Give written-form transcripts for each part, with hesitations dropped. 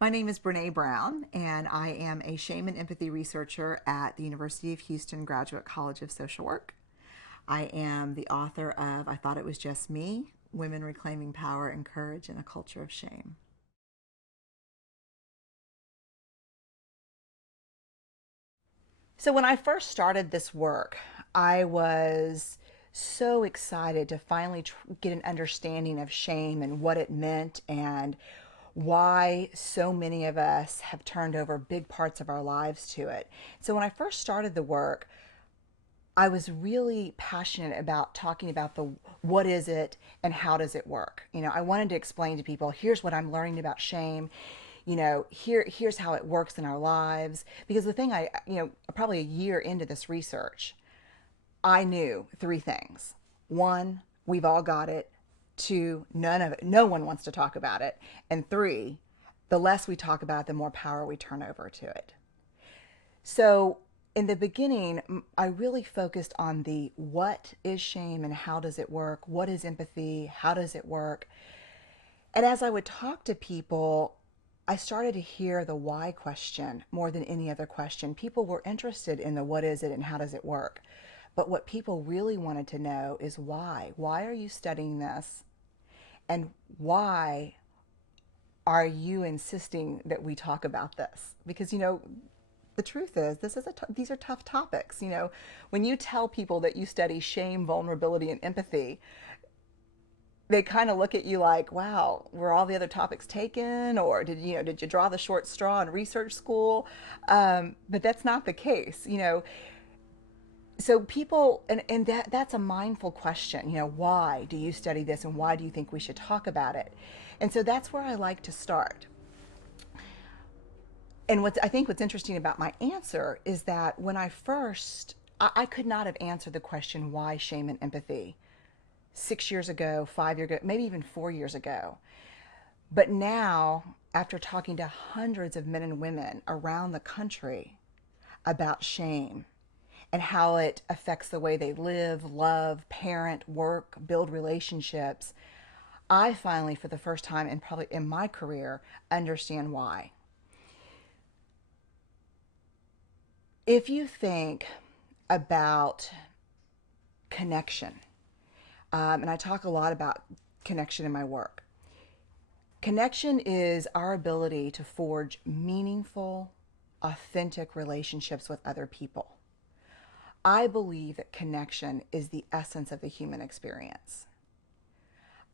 My name is Brené Brown, and I am a shame and empathy researcher at the University of Houston Graduate College of Social Work. I am the author of I Thought It Was Just Me: Women Reclaiming Power and Courage in a Culture of Shame. So, when I first started this work, I was so excited to finally get an understanding of shame and what it meant and why so many of us have turned over big parts of our lives to it. So, when I first started the work, I was really passionate about talking about the what is it and how does it work. I wanted to explain to people, here's what I'm learning about shame. Here's how it works in our lives. Because the thing probably a year into this research, I knew three things. One, we've all got it. Two, no one wants to talk about it. And three, the less we talk about it, the more power we turn over to it. So in the beginning, I really focused on the what is shame and how does it work? What is empathy? How does it work? And as I would talk to people, I started to hear the why question more than any other question. People were interested in the what is it and how does it work? But what people really wanted to know is why. Why are you studying this? And why are you insisting that we talk about this? Because, the truth is, these are tough topics. When you tell people that you study shame, vulnerability, and empathy, they kind of look at you like, wow, were all the other topics taken, or did you draw the short straw in research school? But that's not the case. So people, and that's a mindful question. Why do you study this, and why do you think we should talk about it? And so that's where I like to start. And what's interesting about my answer is that when I could not have answered the question why shame and empathy 6 years ago, 5 years ago, maybe even 4 years ago. But now, after talking to hundreds of men and women around the country about shame and how it affects the way they live, love, parent, work, build relationships, I finally, for the first time and probably in my career, understand why. If you think about connection, and I talk a lot about connection in my work, connection is our ability to forge meaningful, authentic relationships with other people. I believe that connection is the essence of the human experience.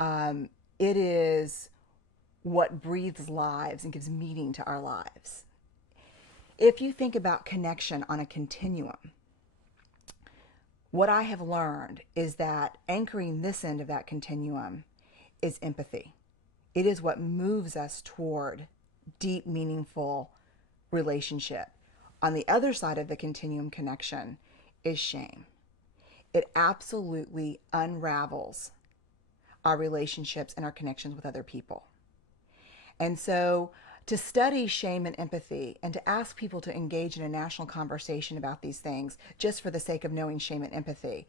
It is what breathes lives and gives meaning to our lives. If you think about connection on a continuum, what I have learned is that anchoring this end of that continuum is empathy. It is what moves us toward deep, meaningful relationship. On the other side of the continuum connection is shame. It absolutely unravels our relationships and our connections with other people. And so to study shame and empathy and to ask people to engage in a national conversation about these things just for the sake of knowing shame and empathy,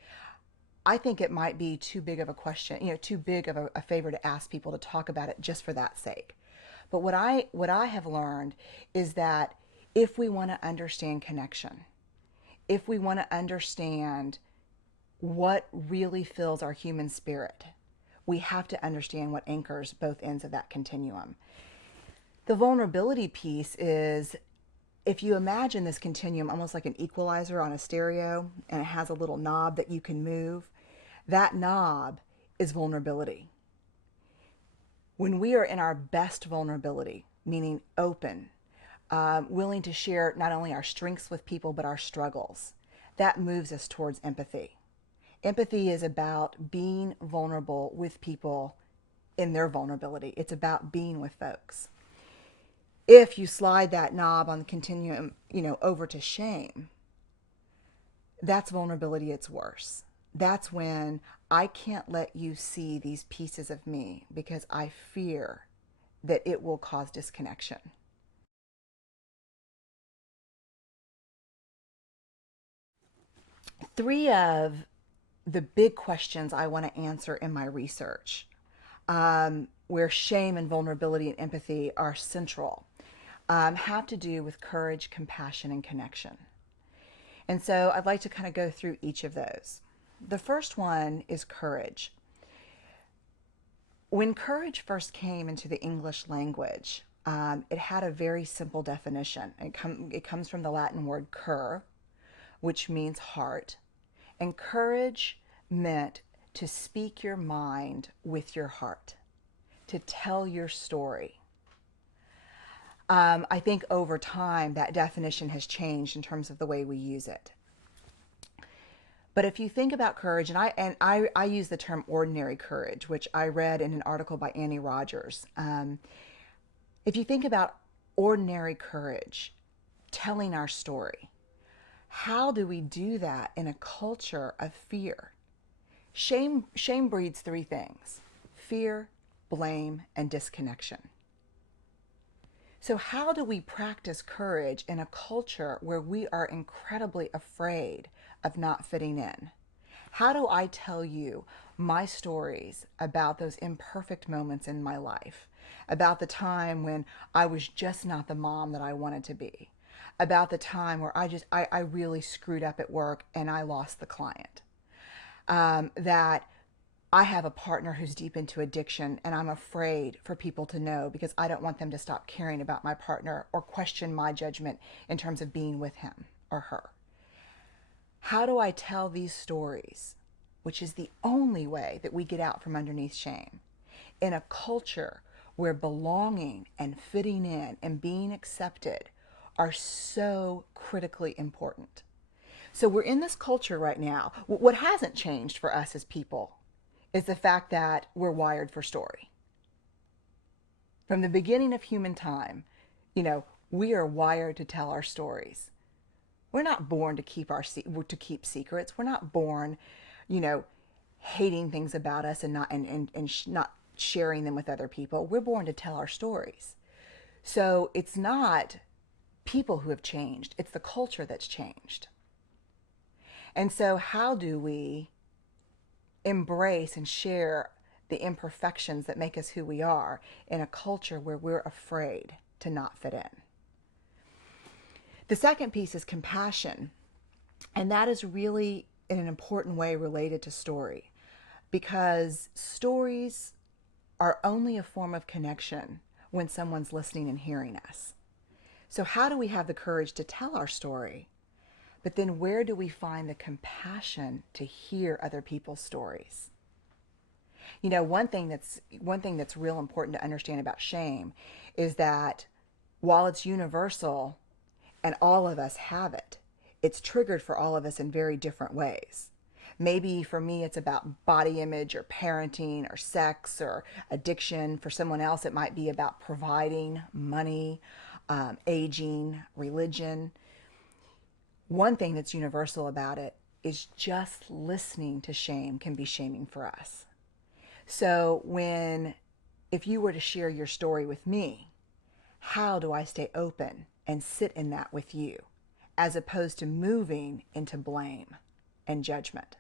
I think it might be too big of a question, too big of a favor to ask people to talk about it just for that sake. But what I have learned is that if we want to understand connection, if we want to understand what really fills our human spirit, we have to understand what anchors both ends of that continuum. The vulnerability piece is, if you imagine this continuum almost like an equalizer on a stereo and it has a little knob that you can move, that knob is vulnerability. When we are in our best vulnerability, meaning open, willing to share not only our strengths with people but our struggles, that moves us towards empathy. Empathy is about being vulnerable with people in their vulnerability. It's about being with folks. If you slide that knob on the continuum, over to shame, that's vulnerability. It's worse. That's when I can't let you see these pieces of me because I fear that it will cause disconnection. Three of the big questions I want to answer in my research, where shame and vulnerability and empathy are central. have to do with courage, compassion, and connection. And so I'd like to kind of go through each of those. The first one is courage. When courage first came into the English language, it had a very simple definition. It comes from the Latin word cur, which means heart. And courage meant to speak your mind with your heart, to tell your story. I think over time that definition has changed in terms of the way we use it. But if you think about courage, and I use the term ordinary courage, which I read in an article by Annie Rogers. If you think about ordinary courage, telling our story, how do we do that in a culture of fear? Shame breeds three things: fear, blame, and disconnection. So how do we practice courage in a culture where we are incredibly afraid of not fitting in? How do I tell you my stories about those imperfect moments in my life, about the time when I was just not the mom that I wanted to be, about the time where I really screwed up at work and I lost the client, that I have a partner who's deep into addiction and I'm afraid for people to know because I don't want them to stop caring about my partner or question my judgment in terms of being with him or her. How do I tell these stories, which is the only way that we get out from underneath shame, in a culture where belonging and fitting in and being accepted are so critically important? So we're in this culture right now. What hasn't changed for us as people is the fact that we're wired for story. From the beginning of human time, we are wired to tell our stories. We're not born to keep secrets. We're not born, hating things about us and not sharing them with other people. We're born to tell our stories. So it's not people who have changed, it's the culture that's changed. And so how do we embrace and share the imperfections that make us who we are in a culture where we're afraid to not fit in? The second piece is compassion, and that is really in an important way related to story, because stories are only a form of connection when someone's listening and hearing us. So how do we have the courage to tell our story? But then where do we find the compassion to hear other people's stories? One thing that's real important to understand about shame is that while it's universal and all of us have it, it's triggered for all of us in very different ways. Maybe for me it's about body image or parenting or sex or addiction. For someone else it might be about providing, money, aging, religion. One thing that's universal about it is just listening to shame can be shaming for us. So if you were to share your story with me, how do I stay open and sit in that with you, as opposed to moving into blame and judgment?